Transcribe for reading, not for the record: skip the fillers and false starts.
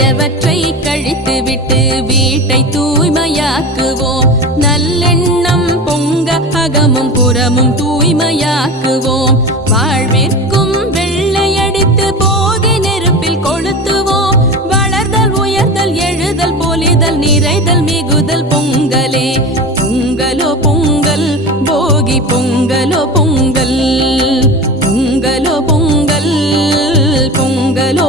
பழையவற்றை கழித்துவிட்டு வீட்டை தூய்மையாக்குவோம். நல்லெண்ணம் பொங்க அகமும் புறமும் தூய்மையாக்குவோம். வாழ்விற்கும் வெள்ளையடித்து போகி நெருப்பில் கொளுத்துவோம். வளர்தல் உயர்தல் எழுதல் பொலிதல் நிறைதல் மிகுதல் பொங்கலே. பொங்கலோ பொங்கல் போகி பொங்கலோ பொங்கல். பொங்கலோ பொங்கல் பொங்கலோ